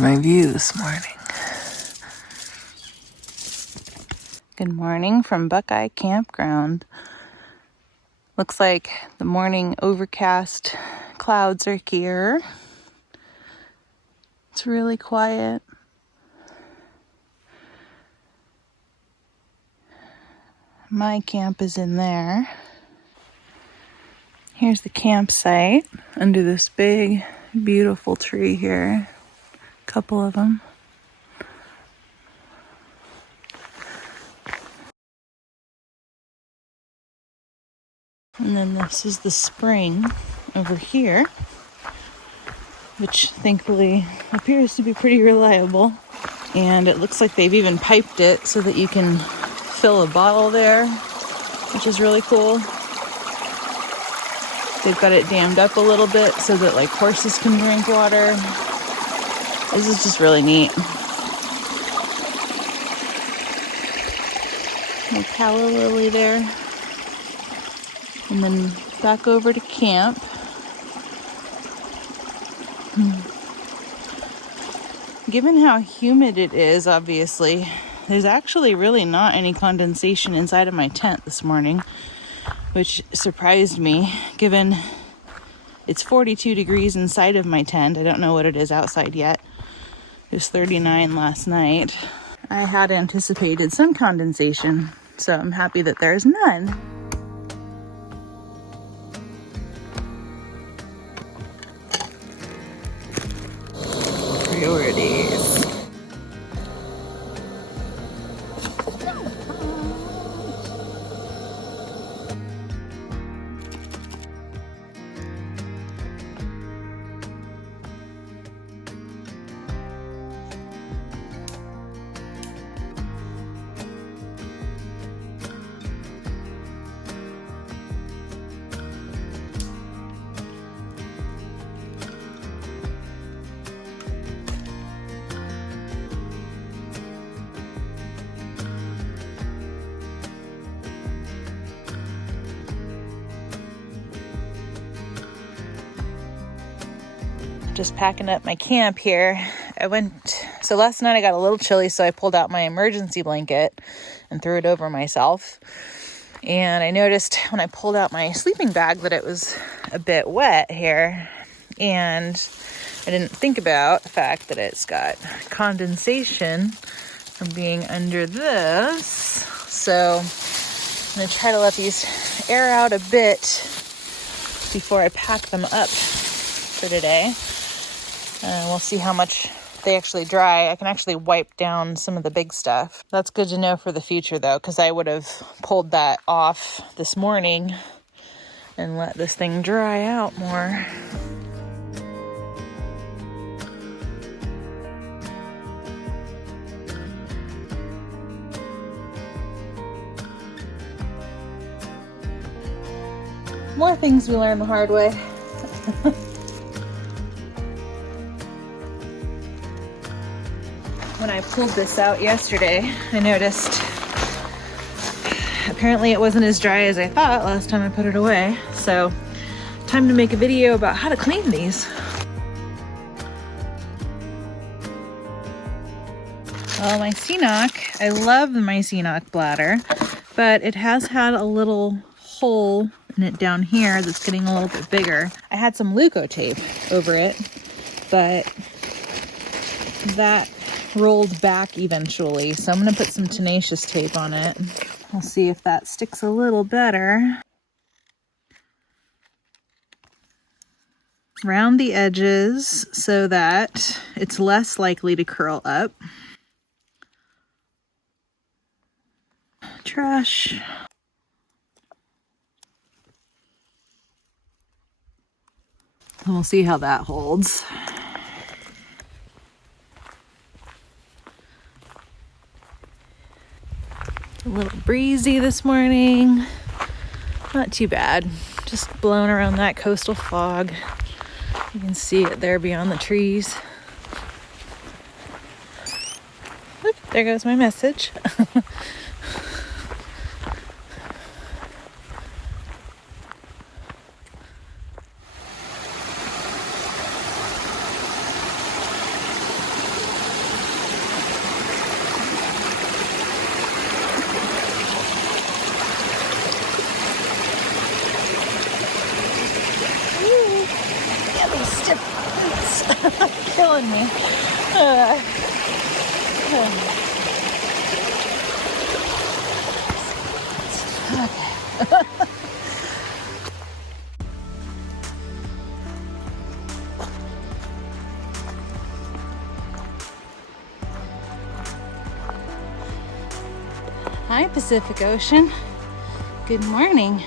my view this morning. Good morning from Buckeye Campground. Looks like the morning overcast clouds are here. It's really quiet. My camp is in there. Here's the campsite under this big, beautiful tree here. A couple of them. And then this is the spring over here, which thankfully appears to be pretty reliable. And it looks like they've even piped it so that you can fill a bottle there, which is really cool. They've got it dammed up a little bit so that like horses can drink water. This is just really neat. No calla lily there. And then back over to camp. Given how humid it is, obviously, there's actually really not any condensation inside of my tent this morning, which surprised me, given it's 42 degrees inside of my tent. I don't know what it is outside yet. It was 39 last night. I had anticipated some condensation, so I'm happy that there's none. Priorities. Just packing up my camp here. So last night I got a little chilly, so I pulled out my emergency blanket and threw it over myself. And I noticed when I pulled out my sleeping bag that it was a bit wet here. And I didn't think about the fact that it's got condensation from being under this. So I'm going to try to let these air out a bit before I pack them up for today. We'll see how much they actually dry. I can actually wipe down some of the big stuff. That's good to know for the future though, because I would have pulled that off this morning and let this thing dry out more. More things we learn the hard way. When I pulled this out yesterday, I noticed apparently it wasn't as dry as I thought last time I put it away. So, time to make a video about how to clean these. Well, my Ceanoc, I love my Ceanoc bladder, but it has had a little hole in it down here that's getting a little bit bigger. I had some Leukotape over it, but that rolled back eventually, so I'm going to put some tenacious tape on it. We'll see if that sticks a little better. Round the edges so that it's less likely to curl up. Trash. And we'll see how that holds. A little breezy this morning. Not too bad. Just blowing around that coastal fog. You can see it there beyond the trees. Oop, there goes my message. behind me. Okay. Hi, Pacific Ocean. Good morning.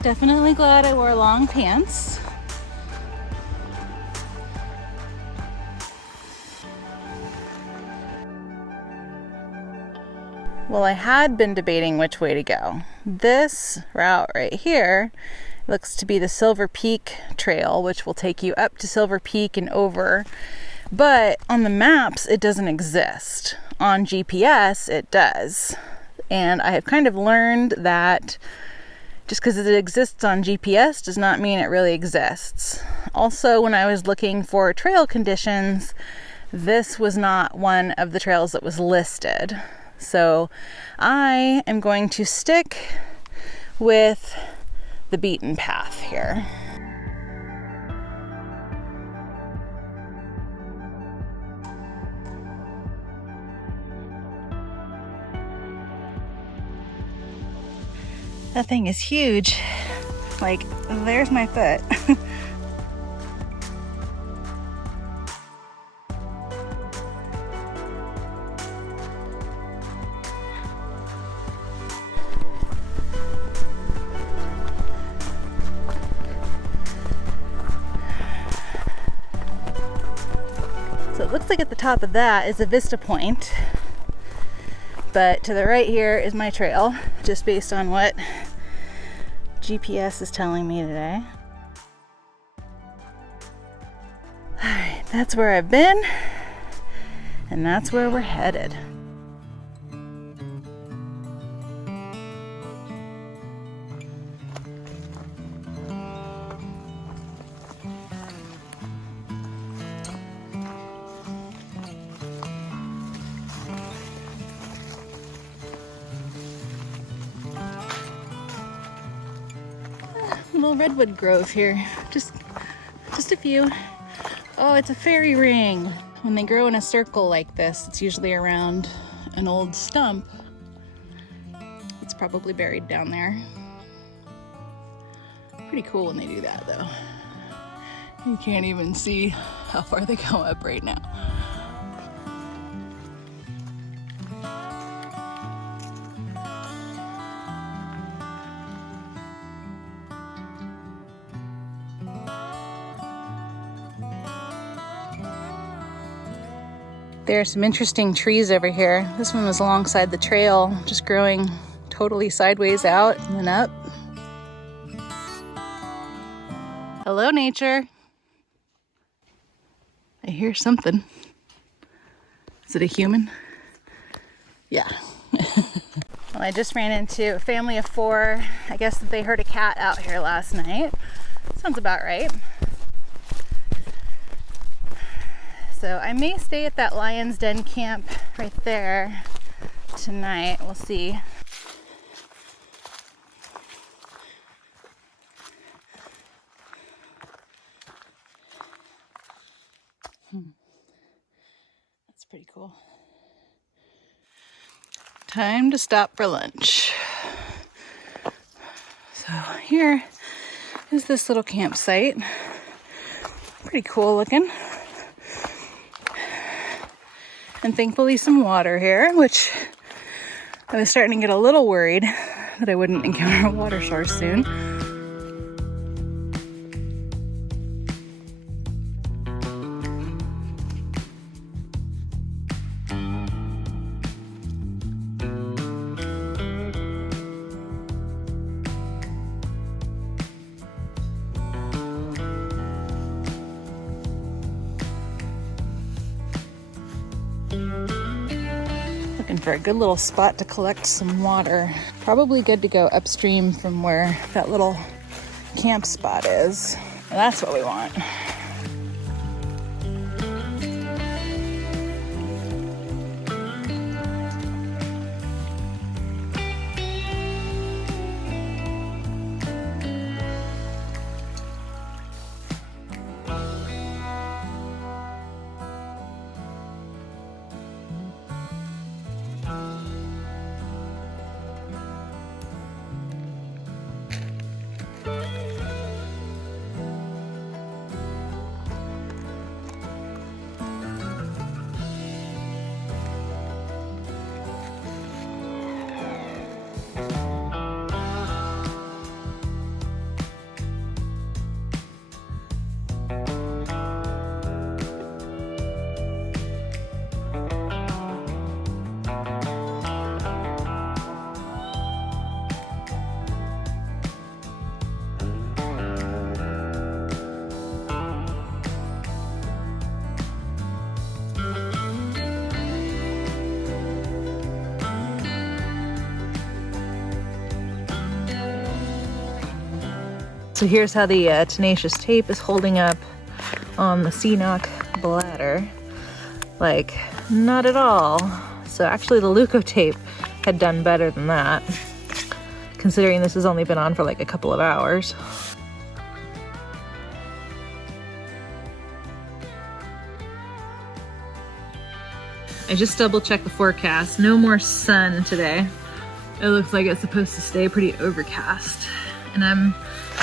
Definitely glad I wore long pants. Well, I had been debating which way to go. This route right here looks to be the Silver Peak Trail, which will take you up to Silver Peak and over. But on the maps, it doesn't exist. On GPS, it does. And I have kind of learned that just because it exists on GPS does not mean it really exists. Also, when I was looking for trail conditions, this was not one of the trails that was listed. So I am going to stick with the beaten path here. That thing is huge. Like, there's my foot. So it looks like at the top of that is a vista point. But to the right here is my trail, just based on what GPS is telling me today. Alright, that's where I've been, and that's where we're headed. Little redwood grove here, just a few. Oh, it's a fairy ring. When they grow in a circle like this, it's usually around an old stump. It's probably buried down there. Pretty cool when they do that though. You can't even see how far they go up right now. There are some interesting trees over here. This one was alongside the trail, just growing totally sideways out and then up. Hello, nature. I hear something. Is it a human? Yeah. Well, I just ran into a family of 4. I guess that they heard a cat out here last night. Sounds about right. So I may stay at that Lion's Den camp right there tonight. We'll see. That's pretty cool. Time to stop for lunch. So here is this little campsite. Pretty cool looking. And thankfully some water here, which I was starting to get a little worried that I wouldn't encounter a water source soon. Looking for a good little spot to collect some water. Probably good to go upstream from where that little camp spot is. And that's what we want. So here's how the tenacious tape is holding up on the C-Knock bladder. Like, not at all. So actually the Luco tape had done better than that, considering this has only been on for like a couple of hours. I just double checked the forecast. No more sun today. It looks like it's supposed to stay pretty overcast. And I'm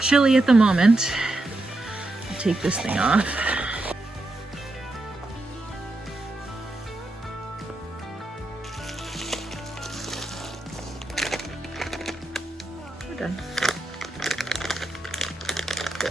chilly at the moment. I'll take this thing off. We're done. Cool.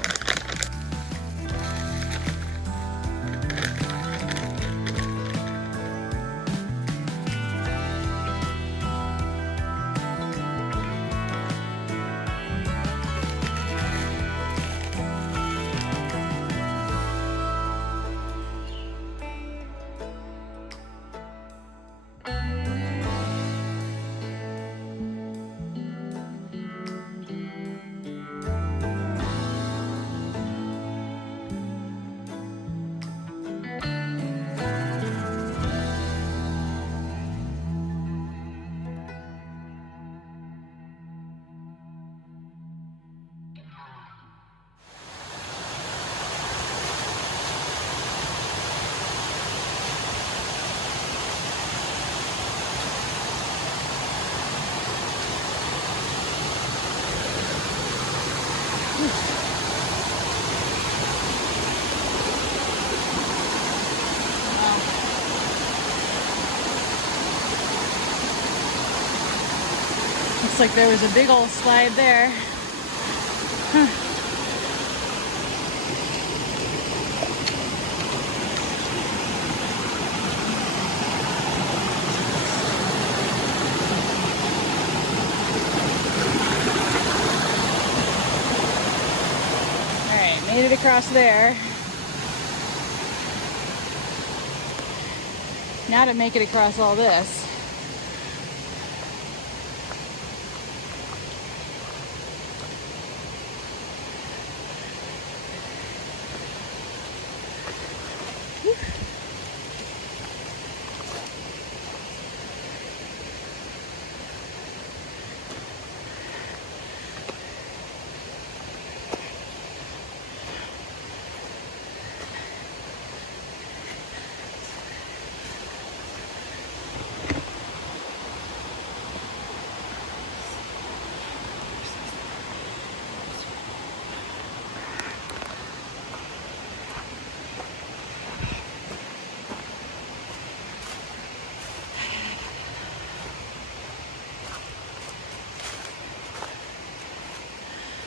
Looks like there was a big old slide there. Huh. Alright, made it across there. Now to make it across all this.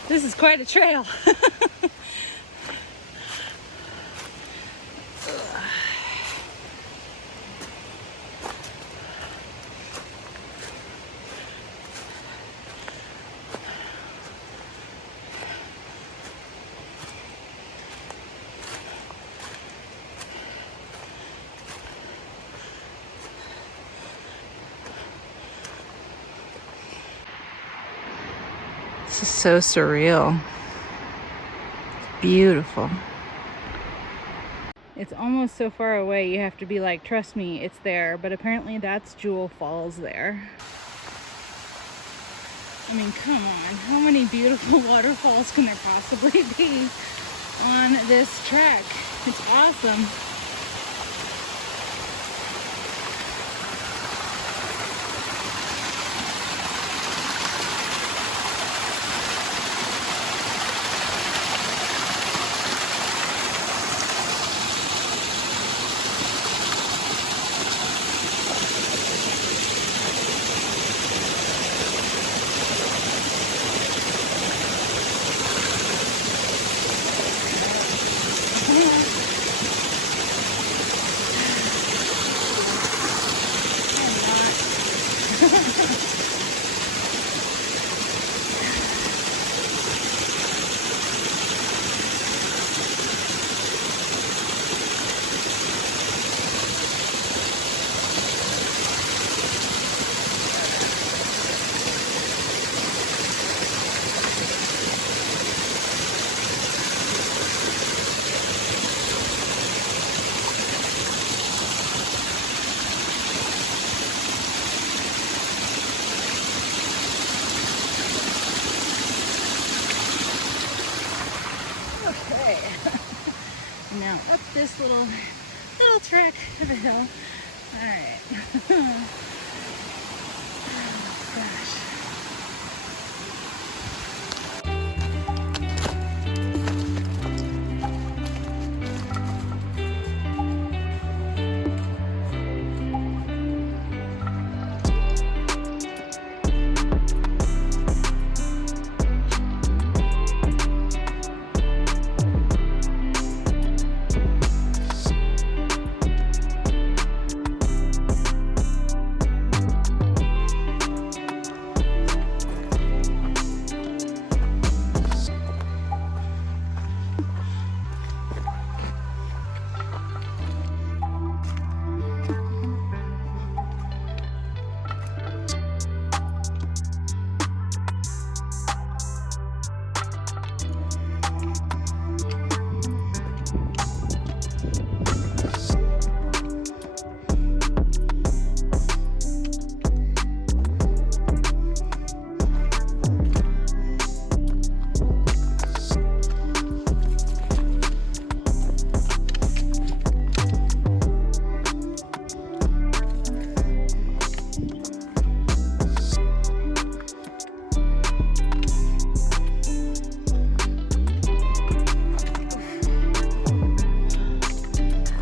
This is quite a trail. This is so surreal. Beautiful. It's almost so far away you have to be like, trust me, it's there. But apparently that's Jewel Falls there. I mean, come on. How many beautiful waterfalls can there possibly be on this trek? It's awesome. Now up this little trek to the hill. All right. Oh, gosh.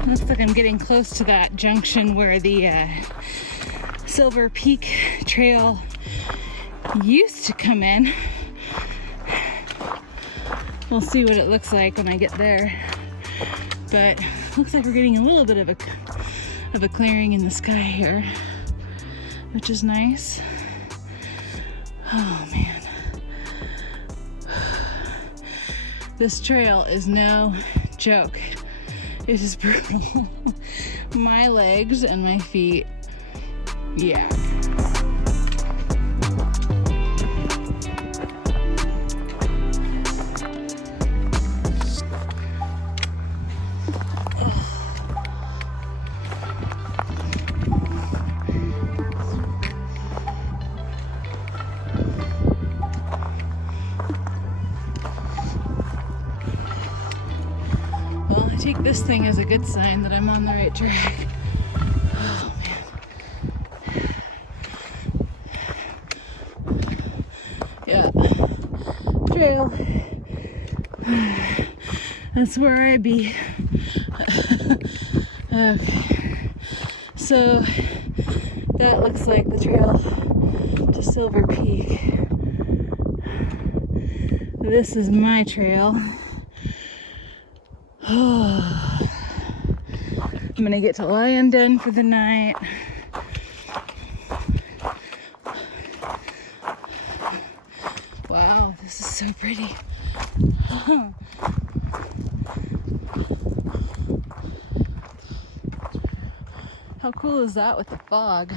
Looks like I'm getting close to that junction where the Silver Peak Trail used to come in. We'll see what it looks like when I get there. But looks like we're getting a little bit of a clearing in the sky here, which is nice. Oh man. This trail is no joke. It is brutal. My legs and my feet, yeah. Take this thing as a good sign that I'm on the right track. Oh man. Yeah. Trail. That's where I be. Okay. So that looks like the trail to Silver Peak. This is my trail. I'm gonna get to lie undone for the night. Wow, this is so pretty. How cool is that with the fog?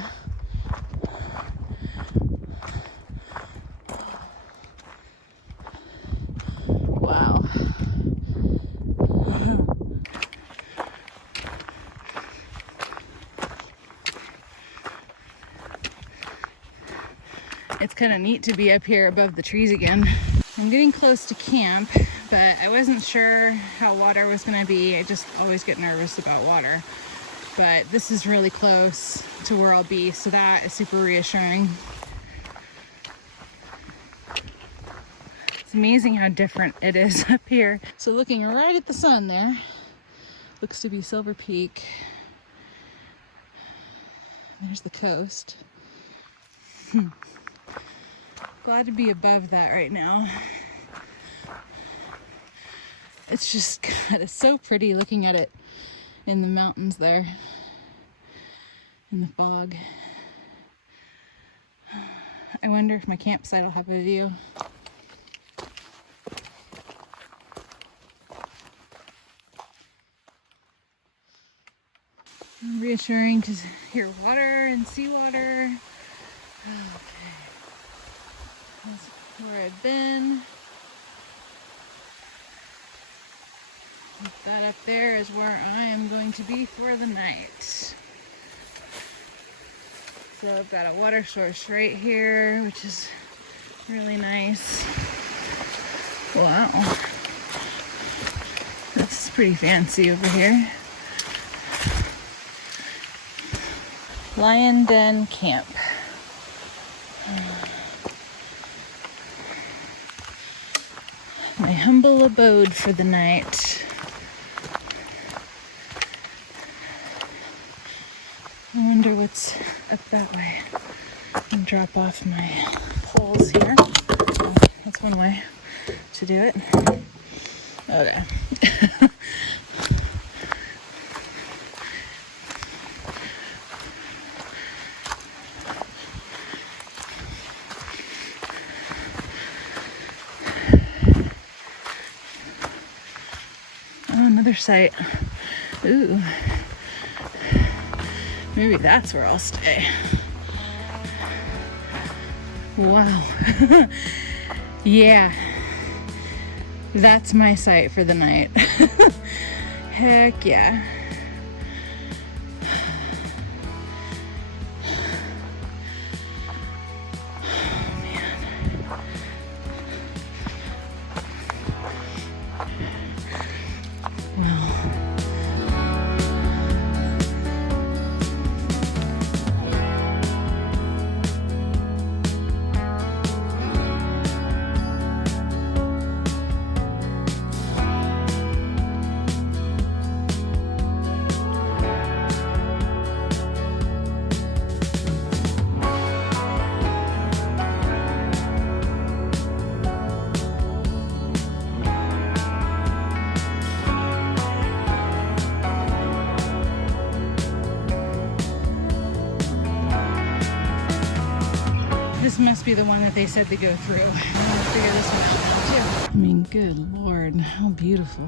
Wow. It's kind of neat to be up here above the trees again. I'm getting close to camp, but I wasn't sure how water was going to be. I just always get nervous about water. But this is really close to where I'll be, so that is super reassuring. It's amazing how different it is up here. So looking right at the sun there, looks to be Silver Peak. There's the coast. Glad to be above that right now. It's just, God, it's so pretty looking at it in the mountains there, in the fog. I wonder if my campsite will have a view. Reassuring to hear water and seawater. Okay, that's where I've been. That up there is where I am going to be for the night. So I've got a water source right here, which is really nice. Wow, this is pretty fancy over here. Lion Den Camp. My humble abode for the night. I wonder what's up that way. I'll drop off my poles here. Oh, that's one way to do it. Okay. Another site. Ooh. Maybe that's where I'll stay. Wow. Yeah. That's my site for the night. Heck yeah. This must be the one that they said to go through. I'm gonna figure this one out now too. I mean, good Lord, how beautiful.